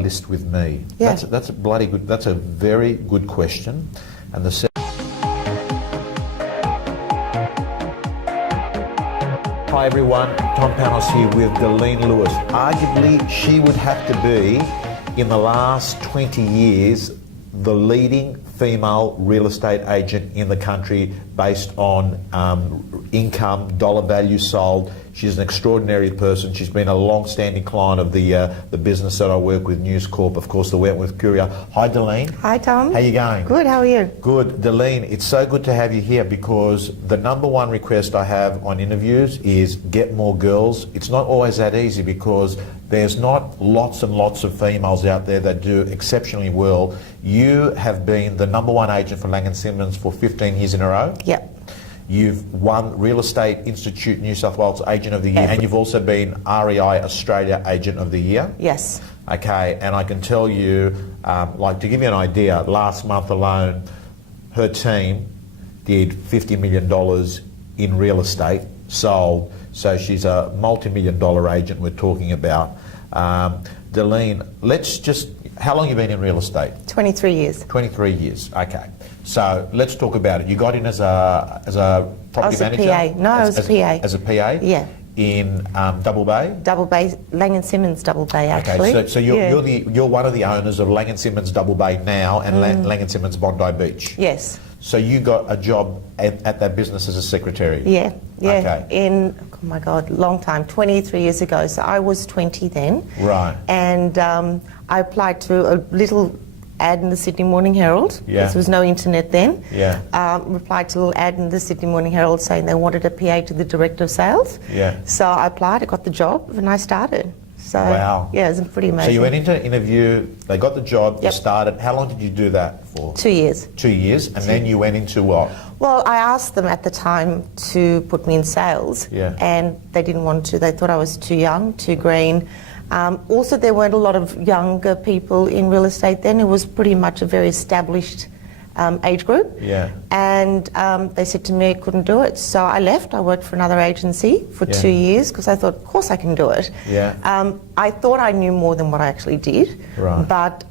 list with me? Yeah. That's a bloody good. That's a very good question. And the Hi everyone, Tom Panos here with Delene Lewis. Arguably, she would have to be, in the last 20 years, the leading female real estate agent in the country based on income, dollar value sold. She's an extraordinary person. She's been a long-standing client of the business that I work with, News Corp, of course, the Wentworth Courier. Hi, Delene. Hi, Tom. How you going? Good, how are you? Good. Delene, it's so good to have you here because the number one request I have on interviews is get more girls. It's not always that easy because there's not lots and lots of females out there that do exceptionally well. You have been the number one agent for Lang & Simmons for 15 years in a row. Yep. You've won Real Estate Institute New South Wales Agent of the Year, and you've also been REI Australia Agent of the Year. Yes. Okay, and I can tell you, like to give you an idea, last month alone, her team did $50 million in real estate sold. So she's a multi-million-dollar agent we're talking about. Delene, how long have you been in real estate? 23 years. 23 years, okay. So let's talk about it. You got in as a property manager? I was a PA. No, I was a PA. As a PA? Yeah. In Double Bay? Double Bay, Lang & Simmons Double Bay, actually. Okay, so you're one of the owners of Lang & Simmons Double Bay now and Lang & Simmons Bondi Beach? Yes. So you got a job at that business as a secretary? Yeah, yeah. Okay. Oh my God, long time, 23 years ago. So I was 20 then. Right. And I applied to a little ad in the Sydney Morning Herald. Yeah. There was no internet then. Yeah. Replied to a little ad in the Sydney Morning Herald saying they wanted a PA to the Director of Sales. Yeah. So I applied, I got the job, and I started. So, wow. Yeah, it was pretty amazing. So you went into an interview, they got the job, Yep. you started. How long did you do that for? 2 years. 2 years, and then you went into what? Well, I asked them at the time to put me in sales, Yeah. and they didn't want to. They thought I was too young, too green. Also, there weren't a lot of younger people in real estate then. It was pretty much a very established age group. Yeah. And they said to me I couldn't do it. So I left. I worked for another agency for 2 years because I thought, of course I can do it. Yeah. I thought I knew more than what I actually did. Right. But,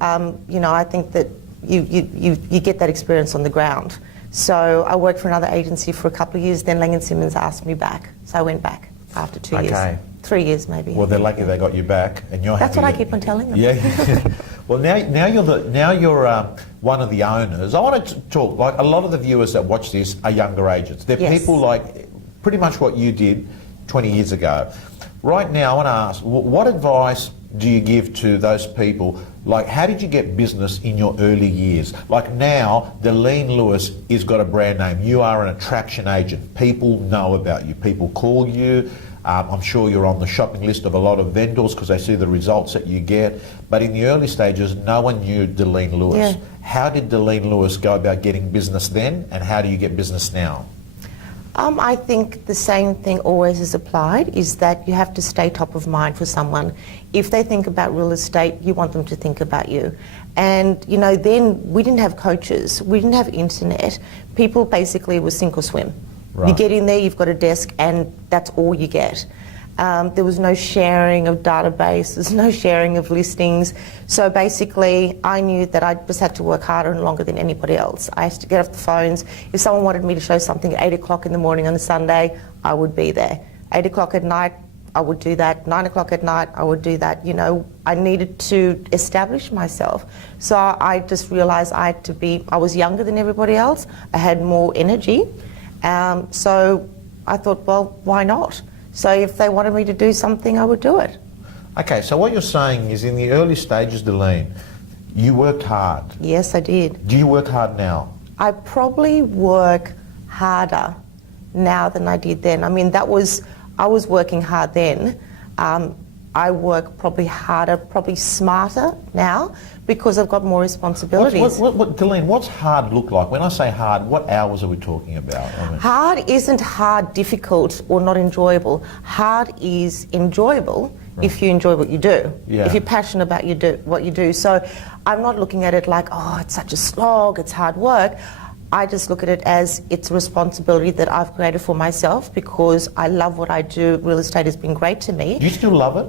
you know, I think that you get that experience on the ground. So I worked for another agency for a couple of years, then Lang & Simmons asked me back. So I went back after 2 years. Okay. 3 years maybe. Well, they're lucky they got you back, and you're That's happy. what I keep on telling them. Yeah. Well, now you're one of the owners. I want to talk. Like a lot of the viewers that watch this are younger agents. They're Yes. people like pretty much what you did 20 years ago. Right now, I want to ask, what advice do you give to those people? Like, how did you get business in your early years? Like now, Delene Lewis has got a brand name. You are an attraction agent. People know about you. People call you. I'm sure you're on the shopping list of a lot of vendors because they see the results that you get. But in the early stages, no one knew Delene Lewis. Yeah. How did Delene Lewis go about getting business then, and how do you get business now? I think the same thing always is applied, is that you have to stay top of mind for someone. If they think about real estate, you want them to think about you. And, you know, then we didn't have coaches, we didn't have internet. People basically were sink or swim. Right. You get in there, you've got a desk, and that's all you get. There was no sharing of databases, no sharing of listings. So basically, I knew that I just had to work harder and longer than anybody else. I used to get off the phones. If someone wanted me to show something at 8 o'clock in the morning on a Sunday, I would be there. 8 o'clock at night, I would do that. 9 o'clock at night, I would do that. You know, I needed to establish myself. So I just realized I was younger than everybody else. I had more energy. So I thought, well, why not? So if they wanted me to do something, I would do it. Okay, so what you're saying is in the early stages, Delene, you worked hard. Yes, I did. Do you work hard now? I probably work harder now than I did then. I mean, I was working hard then. I work probably harder, probably smarter now because I've got more responsibilities. Delene, what's hard look like? When I say hard, what hours are we talking about? I mean, hard isn't hard, difficult, or not enjoyable. Hard is enjoyable if you enjoy what you do. Yeah. If you're passionate about what you do. So I'm not looking at it like, oh, it's such a slog, it's hard work. I just look at it as it's a responsibility that I've created for myself because I love what I do. Real estate has been great to me. do you still love it?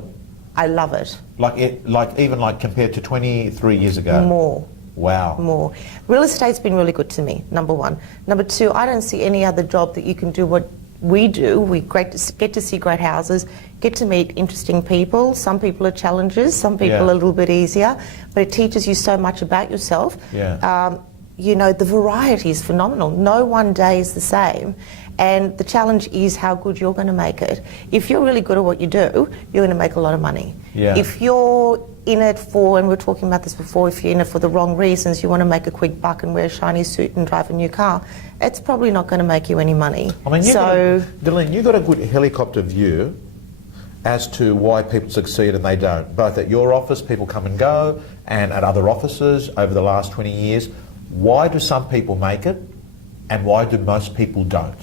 I love it. Like compared to 23 years ago? More. Wow. More. Real estate's been really good to me, number one. Number two, I don't see any other job that you can do what we do. We get to see great houses, get to meet interesting people. Some people are challenges, some people Yeah. are a little bit easier, but it teaches you so much about yourself. Yeah. You know, the variety is phenomenal. No one day is the same. And the challenge is how good you're going to make it. If you're really good at what you do, you're going to make a lot of money. Yeah. If you're in it for, and we were talking about this before, if you're in it for the wrong reasons, you want to make a quick buck and wear a shiny suit and drive a new car, it's probably not going to make you any money. I mean, Delene, you've got a good helicopter view as to why people succeed and they don't. Both at your office, people come and go, and at other offices over the last 20 years. Why do some people make it and why do most people don't?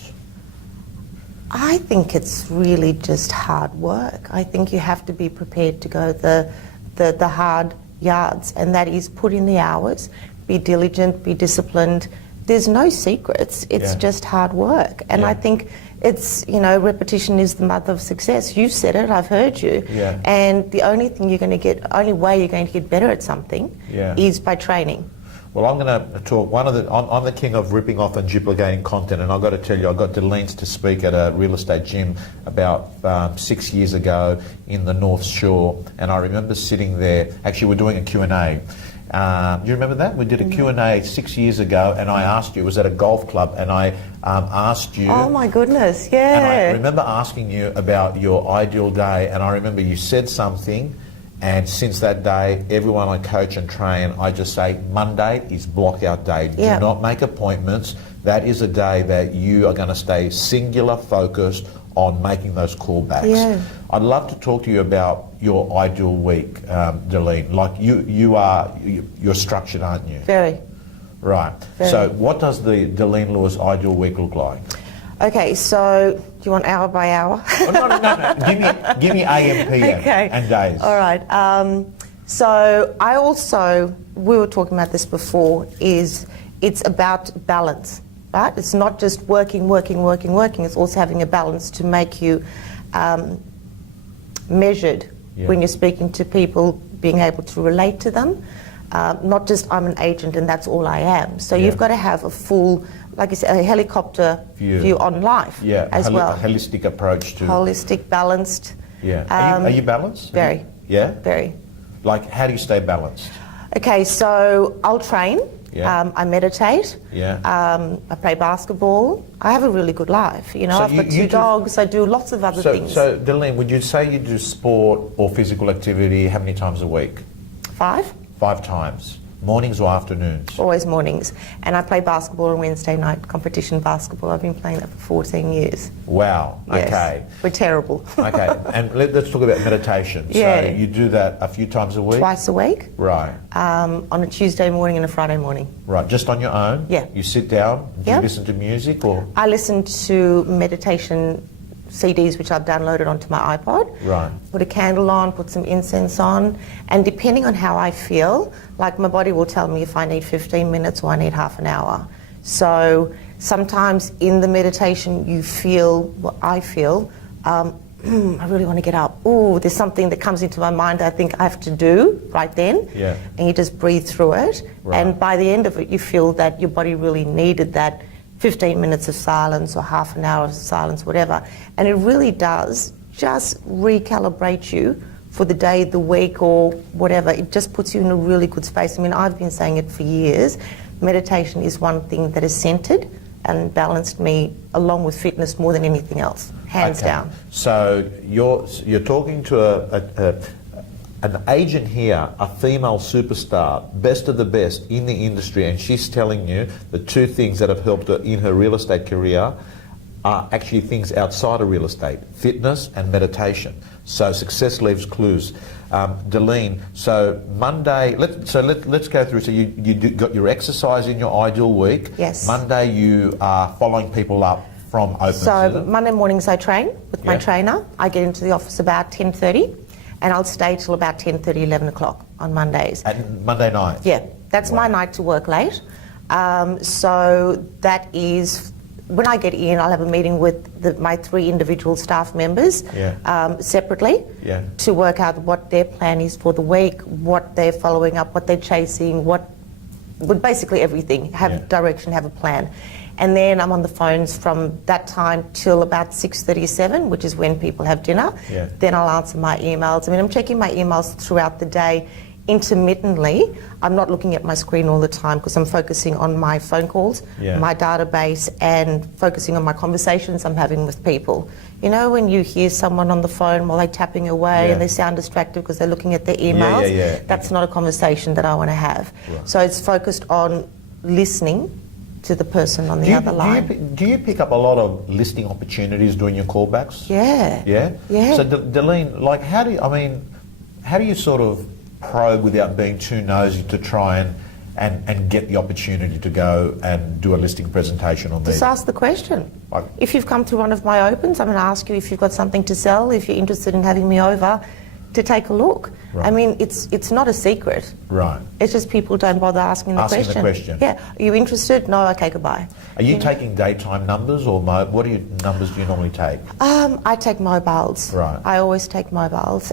I think it's really just hard work. I think you have to be prepared to go the hard yards, and that is put in the hours, be diligent, be disciplined. There's no secrets. It's just hard work. And I think it's, you know, repetition is the mother of success. You said it, I've heard you. Yeah. And the only thing you're going to get, only way you're going to get better at something is by training. Well, I'm going to talk. I'm the king of ripping off and duplicating content, and I've got to tell you, I got Delene to speak at a real estate gym about 6 years ago in the North Shore, and I remember sitting there. Actually, we're doing a Q&A. You remember that? We did a Q&A 6 years ago, and I asked you. It was at a golf club, and I asked you. Oh my goodness! Yeah. And I remember asking you about your ideal day, and I remember you said something. And since that day, everyone I coach and train, I just say Monday is block-out day. Do not make appointments. That is a day that you are going to stay singular focused on making those callbacks. Yeah. I'd love to talk to you about your ideal week, Delene. Like you're structured, aren't you? Very. Right. Very. So what does the Delene Lewis ideal week look like? Okay, so do you want hour by hour? Oh, no. Give me AM, PM and days. All right. So I also, we were talking about this before, is it's about balance, right? It's not just working. It's also having a balance to make you measured when you're speaking to people, being able to relate to them. Not just I'm an agent and that's all I am. So you've got to have a full, like you said, a helicopter view on life as well. A holistic approach to... Holistic, balanced. Yeah. Are you balanced? Very. Yeah? Very. Like, how do you stay balanced? Okay, so I'll train. Yeah. I meditate. Yeah. I play basketball. I have a really good life. You know, So I've got two dogs. I do lots of other things. So, Delene, would you say you do sport or physical activity how many times a week? 5. 5 times. Mornings or afternoons? Always mornings. And I play basketball on Wednesday night, competition basketball. I've been playing that for 14 years. Wow. Yes. Okay. We're terrible. Okay. And let's talk about meditation. Yeah. So you do that a few times a week? Twice a week. Right. On a Tuesday morning and a Friday morning. Right. Just on your own? Yeah. You sit down? Do Yeah. you listen to music or? I listen to meditation CDs which I've downloaded onto my iPod. Right. Put a candle on, put some incense on, and depending on how I feel, like my body will tell me if I need 15 minutes or I need half an hour. So sometimes in the meditation you feel what I feel. I really want to get up. Ooh, there's something that comes into my mind that I think I have to do right then. Yeah. And you just breathe through it. Right. And by the end of it, you feel that your body really needed that 15 minutes of silence or half an hour of silence, whatever. And it really does just recalibrate you for the day, the week, or whatever. It just puts you in a really good space. I mean, I've been saying it for years. Meditation is one thing that has centered and balanced me along with fitness more than anything else, hands down. So you're talking to an agent here, a female superstar, best of the best in the industry, and she's telling you the 2 things that have helped her in her real estate career are actually things outside of real estate: fitness and meditation. So success leaves clues. Delene, so Monday, let's go through. So you got your exercise in your ideal week. Yes. Monday you are following people up from open. So Monday mornings I train with my trainer. I get into the office about 10:30. And I'll stay till about 10:30, 11 o'clock on Mondays. And Monday night? Yeah, that's my night to work late. So that is when I get in, I'll have a meeting with my 3 individual staff members separately to work out what their plan is for the week, what they're following up, what they're chasing, basically everything, have direction, have a plan. And then I'm on the phones from that time till about 6:37, which is when people have dinner. Then I'll answer my emails. I mean, I'm checking my emails throughout the day intermittently. I'm not looking at my screen all the time because I'm focusing on my phone calls, my database, and focusing on my conversations I'm having with people. You know, when you hear someone on the phone while they're tapping away and they sound distracted because they're looking at their emails, that's not a conversation that I want to have. So it's focused on listening to the person on the other line. Do you pick up a lot of listing opportunities during your callbacks? Yeah. So, Delene, like, how do you sort of probe without being too nosy to try and get the opportunity to go and do a listing presentation on these? Just ask the question. If you've come to one of my opens, I'm going to ask you if you've got something to sell, if you're interested in having me over to take a look. I mean, it's not a secret. It's just people don't bother asking the question. Yeah. Are you interested? No. Okay, goodbye. Are you taking daytime numbers or what numbers do you normally take? I take mobiles. I always take mobiles.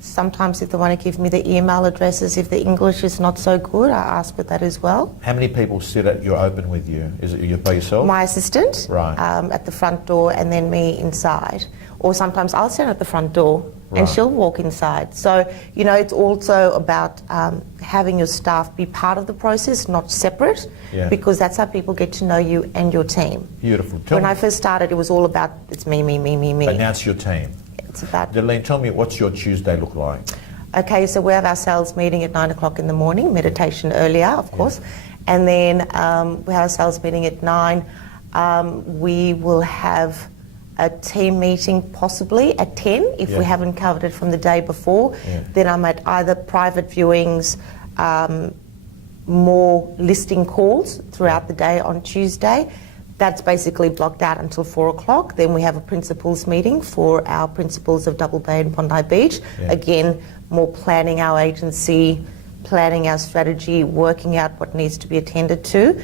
Sometimes if they want to give me the email addresses, if the English is not so good, I ask for that as well. How many people sit at your open with you? Is it you by yourself? My assistant at the front door, and then me inside. Or sometimes I'll stand at the front door and she'll walk inside. So, you know, it's also about having your staff be part of the process, not separate, because that's how people get to know you and your team. Beautiful. When I first started, it was all about, it's me. But now it's your team. It's about... Delene, tell me, what's your Tuesday look like? Okay, so we have our sales meeting at 9 o'clock in the morning, meditation earlier, of course. And then we have our sales meeting at 9. We will have a team meeting possibly at 10 if we haven't covered it from the day before. Then I'm at either private viewings, more listing calls throughout the day on Tuesday. That's basically blocked out until 4 o'clock. Then we have a principals meeting for our principals of Double Bay and Bondi Beach. Again, more planning our agency, planning our strategy, working out what needs to be attended to.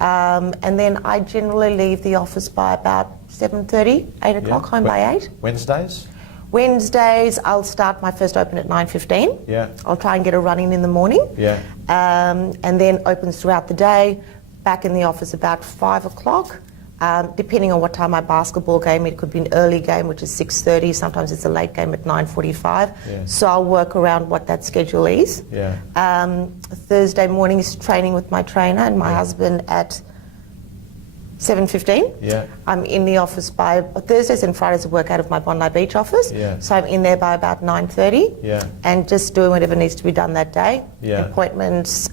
And then I generally leave the office by about 7:30, 8 o'clock, home by 8. Wednesdays? Wednesdays, I'll start my first open at 9:15. I'll try and get a run in the morning. And then opens throughout the day, back in the office about 5 o'clock. Depending on what time my basketball game, it could be an early game, which is 6:30. Sometimes it's a late game at 9:45. So I'll work around what that schedule is. Thursday morning is training with my trainer and my husband at 7:15. I'm in the office by Thursdays and Fridays. I work out of my Bondi Beach office. So I'm in there by about 9:30. And just doing whatever needs to be done that day. Appointments.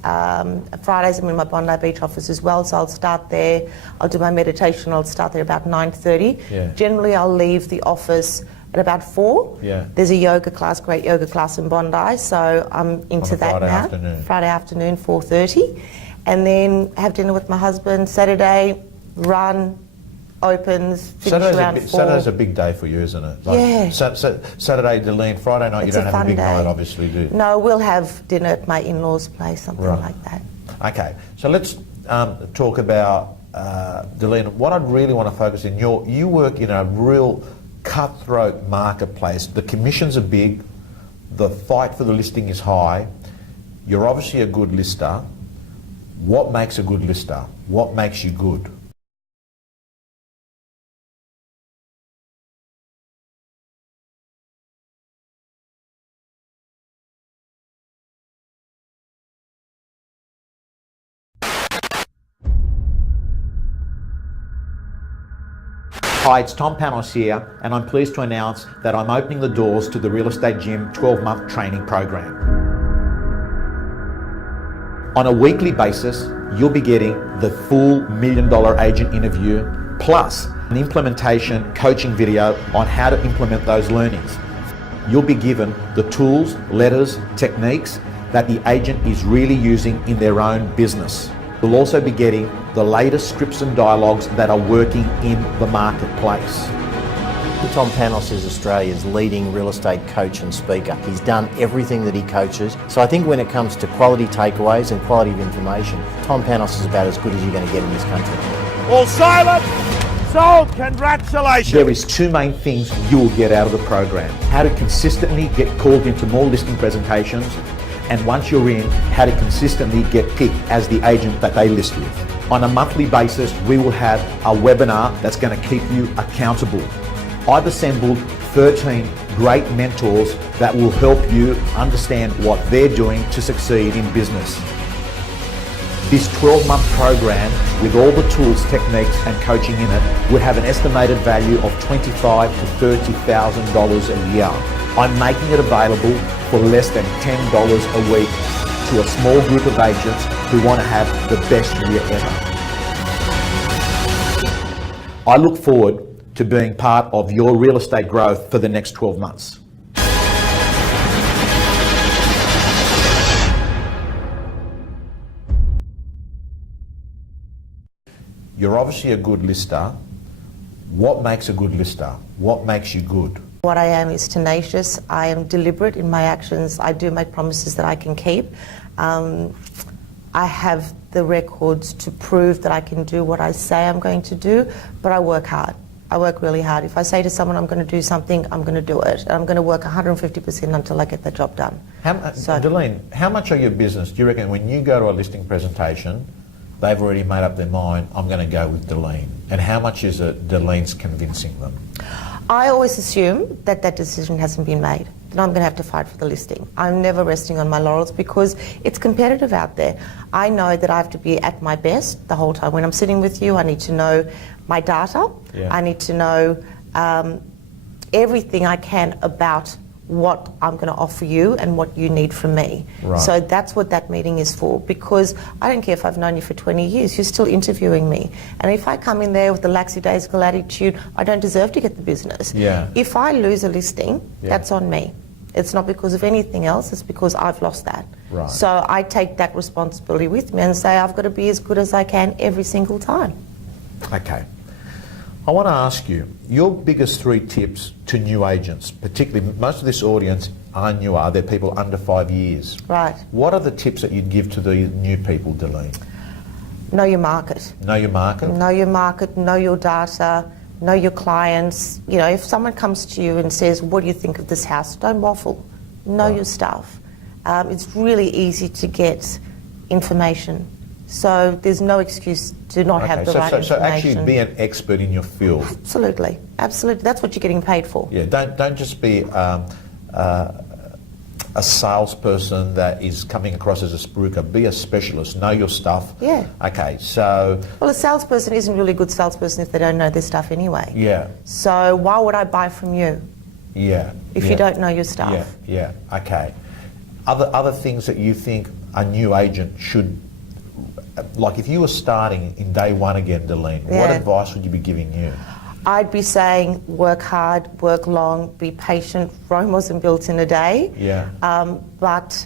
Fridays I'm in my Bondi Beach office as well. So I'll start there. I'll do my meditation. I'll start there about 9:30. Generally, I'll leave the office at about 4. There's a yoga class, great yoga class in Bondi. So I'm into that now. Friday afternoon, 4:30, and then have dinner with my husband. Saturday. Run, opens, finish around 4. Saturday's a big day for you, isn't it? Like Saturday, Delene, Friday night, it's you don't have a big day. night, obviously, do you? No, we'll have dinner at my in-laws' place, something like that. Okay, so let's talk about, Delene, what I'd really want to focus in, you work in a real cutthroat marketplace. The commissions are big, the fight for the listing is high, you're obviously a good lister. What makes a good lister? What makes you good? Hi, it's Tom Panos here, and I'm pleased to announce that I'm opening the doors to the Real Estate Gym 12-month training program. On a weekly basis, you'll be getting the full $1 Million Agent interview, plus an implementation coaching video on how to implement those learnings. You'll be given the tools, letters, techniques that the agent is really using in their own business. You'll also be getting the latest scripts and dialogues that are working in the marketplace. Tom Panos is Australia's leading real estate coach and speaker. He's done everything that he coaches. So I think when it comes to quality takeaways and quality of information, Tom Panos is about as good as you're going to get in this country. All silent. Sold. Congratulations. There is two main things you will get out of the program. How to consistently get called into more listing presentations, and once you're in, how to consistently get picked as the agent that they list with. On a monthly basis, we will have a webinar that's going to keep you accountable. I've assembled 13 great mentors that will help you understand what they're doing to succeed in business. This 12-month program with all the tools, techniques and coaching in it would have an estimated value of $25,000 to $30,000 a year. I'm making it available for less than $10 a week to a small group of agents who want to have the best year ever. I look forward to being part of your real estate growth for the next 12 months. You're obviously a good lister. What makes a good lister? What makes you good? What I am is tenacious. I am deliberate in my actions. I do make promises that I can keep. I have the records to prove that I can do what I say I'm going to do, but I work hard. I work really hard. If I say to someone I'm going to do something, I'm going to do it. And I'm going to work 150% until I get the job done. Delene, how much of your business do you reckon when you go to a listing presentation, they've already made up their mind, I'm going to go with Delene? And how much is it Delene's convincing them? I always assume that that decision hasn't been made, that I'm going to have to fight for the listing. I'm never resting on my laurels because it's competitive out there. I know that I have to be at my best the whole time. When I'm sitting with you, I need to know my data. I need to know everything I can about what I'm going to offer you and what you need from me. Right. So that's what that meeting is for, because I don't care if I've known you for 20 years, you're still interviewing me. And if I come in there with the lackadaisical attitude, I don't deserve to get the business. Yeah. If I lose a listing, that's on me. It's not because of anything else, it's because I've lost that. Right. So I take that responsibility with me and say I've got to be as good as I can every single time. Okay. I want to ask you, your biggest 3 tips to new agents, particularly most of this audience are newer, they're people under 5 years. Right. What are the tips that you'd give to the new people, Delene? Know your market. Know your market? Know your market, know your data, know your clients. You know, if someone comes to you and says, what do you think of this house? Don't waffle. Know your stuff. It's really easy to get information. So there's no excuse to not have the right information. So actually be an expert in your field. Absolutely, absolutely. That's what you're getting paid for. Yeah, don't just be a salesperson that is coming across as a spruiker. Be a specialist. Know your stuff. Yeah. Okay, so... Well, a salesperson isn't really a good salesperson if they don't know their stuff anyway. Yeah. So why would I buy from you? Yeah. If you don't know your stuff. Yeah, okay. Other things that you think a new agent should... Like if you were starting in day one again, Delene, what advice would you be giving you? I'd be saying work hard, work long, be patient. Rome wasn't built in a day. Yeah. But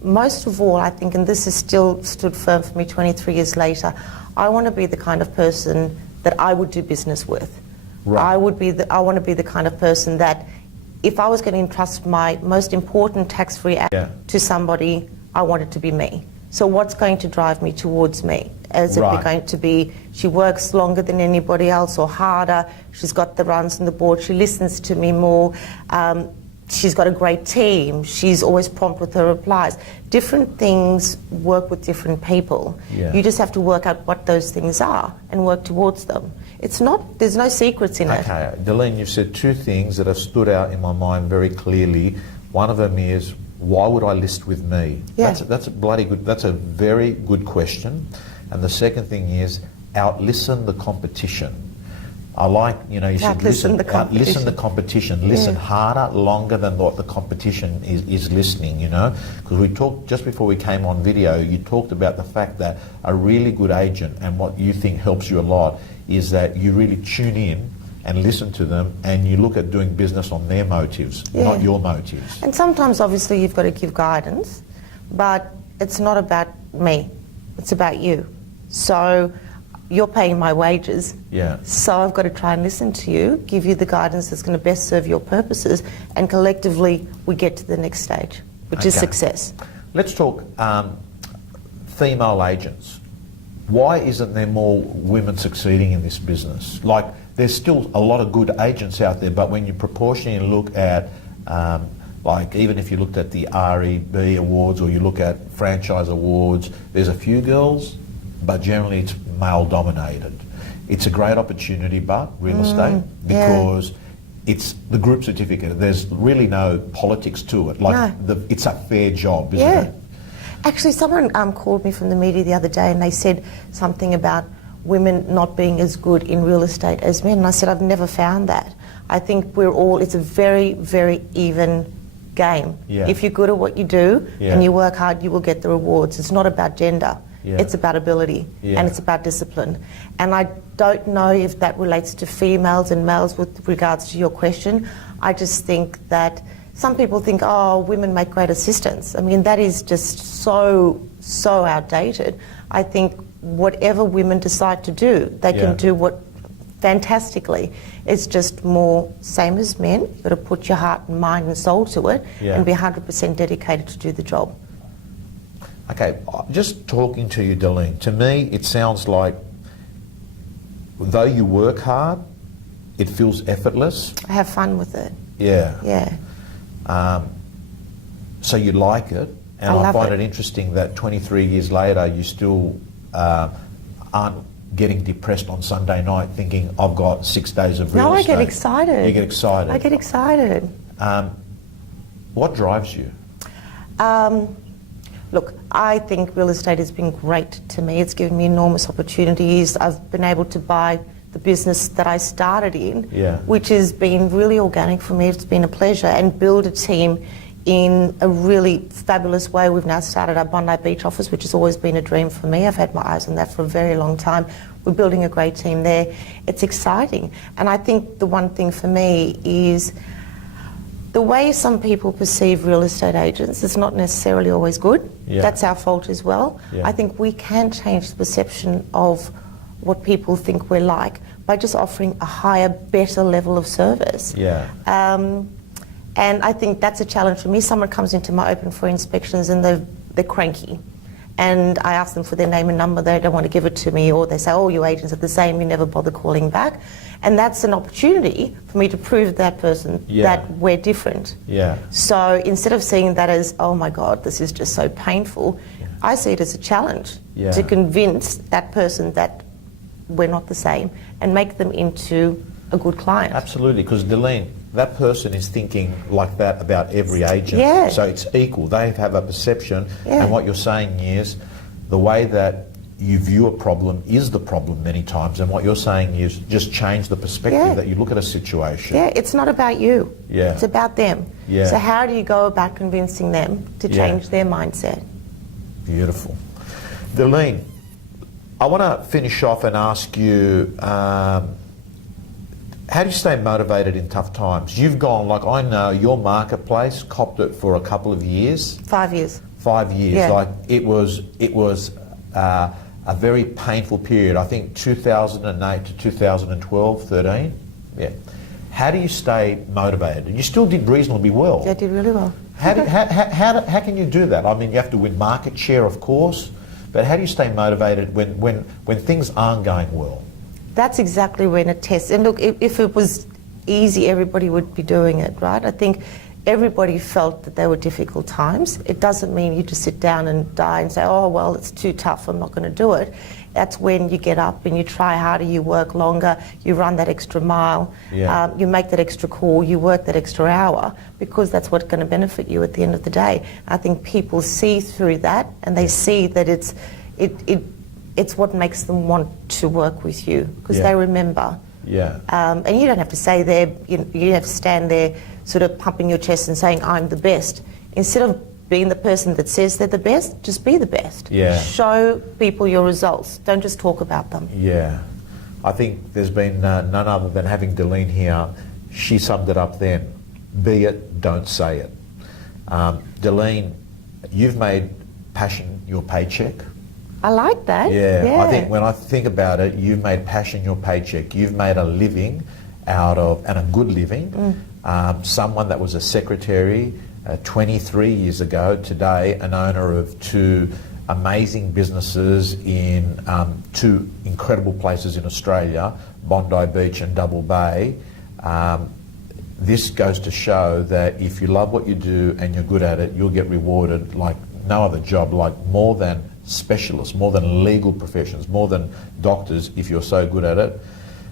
most of all, I think, and this has still stood firm for me 23 years later, I want to be the kind of person that I would do business with. Right. I want to be the kind of person that if I was going to entrust my most important tax-free asset to somebody, I want it to be me. So what's going to drive me towards me? Is it going to be she works longer than anybody else or harder? She's got the runs on the board. She listens to me more. She's got a great team. She's always prompt with her replies. Different things work with different people. Yeah. You just have to work out what those things are and work towards them. It's not, there's no secrets in it. Okay, Delene, you've said 2 things that have stood out in my mind very clearly. One of them is, why would I list with me? Yeah. That's a bloody good, that's a very good question. And the second thing is, out-listen the competition. I like, you know, you said listen the competition. Listen harder, longer than what the competition is listening, you know. Because we talked, just before we came on video, you talked about the fact that a really good agent, and what you think helps you a lot, is that you really tune in and listen to them, and you look at doing business on their motives, not your motives. And sometimes, obviously, you've got to give guidance, but it's not about me. It's about you. So you're paying my wages. Yeah. So I've got to try and listen to you, give you the guidance that's going to best serve your purposes, and collectively we get to the next stage, which is success. Let's talk female agents. why isn't there more women succeeding in this business? Like, there's still a lot of good agents out there, but when you proportionally look at, like, even if you looked at the REB awards or you look at franchise awards, there's a few girls, but generally it's male dominated. It's a great opportunity, but real estate, because it's the group certificate. There's really no politics to it. Like, it's a fair job, isn't it? Actually, someone called me from the media the other day and they said something about women not being as good in real estate as men. And I said, I've never found that. I think it's a very, very even game. Yeah. If you're good at what you do and you work hard, you will get the rewards. It's not about gender. Yeah. It's about ability and it's about discipline. And I don't know if that relates to females and males with regards to your question. I just think that some people think, oh, women make great assistants. I mean, that is just so outdated. I think whatever women decide to do, they can do fantastically. It's just more same as men. You've got to put your heart and mind and soul to it and be 100% dedicated to do the job. Okay, just talking to you, Darlene, to me it sounds like though you work hard, it feels effortless. I have fun with it. Yeah. Yeah. So you like it, and I find it interesting that 23 years later you still aren't getting depressed on Sunday night thinking, I've got 6 days of real estate. No, I get excited. You get excited. I get excited. What drives you? Look, I think real estate has been great to me. It's given me enormous opportunities. I've been able to buy the business that I started in, which has been really organic for me. It's been a pleasure, and build a team in a really fabulous way. We've now started our Bondi Beach office, which has always been a dream for me. I've had my eyes on that for a very long time. We're building a great team there. It's exciting. And I think the one thing for me is the way some people perceive real estate agents is not necessarily always good. That's our fault as well. I think we can change the perception of what people think we're like by just offering a higher, better level of service. And I think that's a challenge for me. Someone comes into my open for inspections and they're cranky. And I ask them for their name and number, they don't want to give it to me, or they say, oh, your agents are the same, you never bother calling back. And that's an opportunity for me to prove to that person that we're different. So instead of seeing that as, oh my God, this is just so painful, I see it as a challenge to convince that person that we're not the same and make them into a good client. Absolutely, because Darlene, that person is thinking like that about every agent. So it's equal. They have a perception, and what you're saying is the way that you view a problem is the problem many times, and what you're saying is just change the perspective that you look at a situation. It's not about you. It's about them. So how do you go about convincing them to change their mindset? Beautiful. Darlene, I want to finish off and ask you, how do you stay motivated in tough times? You've gone, like, I know your marketplace copped it for a couple of years. 5 years. 5 years. Like, it was a very painful period. I think 2008 to 2012, 13. How do you stay motivated? And you still did reasonably well. I did really well. How can you do that? I mean, you have to win market share, of course, but how do you stay motivated when things aren't going well? That's exactly when it tests. And look, if it was easy, everybody would be doing it, right? I think everybody felt that there were difficult times. It doesn't mean you just sit down and die and say, oh, well, it's too tough, I'm not going to do it. That's when you get up and you try harder, you work longer, you run that extra mile, you make that extra call, you work that extra hour, because that's what's going to benefit you at the end of the day. I think people see through that, and they see that it's what makes them want to work with you, because they remember. And you don't have to say there, you don't have to stand there sort of pumping your chest and saying, I'm the best. Instead of being the person that says they're the best, just be the best. Show people your results. Don't just talk about them. I think there's been none other than having Darlene here. She summed it up then. Be it, don't say it. Darlene, you've made passion your paycheck. I like that. I think when I think about it, you've made passion your paycheck. You've made a living out of, and a good living. Someone that was a secretary 23 years ago, today an owner of 2 amazing businesses in two incredible places in Australia, Bondi Beach and Double Bay. This goes to show that if you love what you do and you're good at it, you'll get rewarded like no other job, like more than specialists, more than legal professions, more than doctors, if you're so good at it.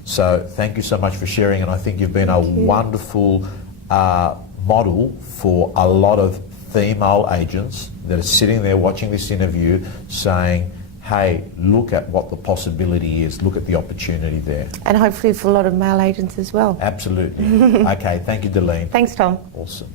So thank you so much for sharing, and I think you've been a wonderful model for a lot of female agents that are sitting there watching this interview saying, hey, look at what the possibility is, look at the opportunity there. And hopefully for a lot of male agents as well. Absolutely. Okay, thank you, Delene. Thanks, Tom. Awesome.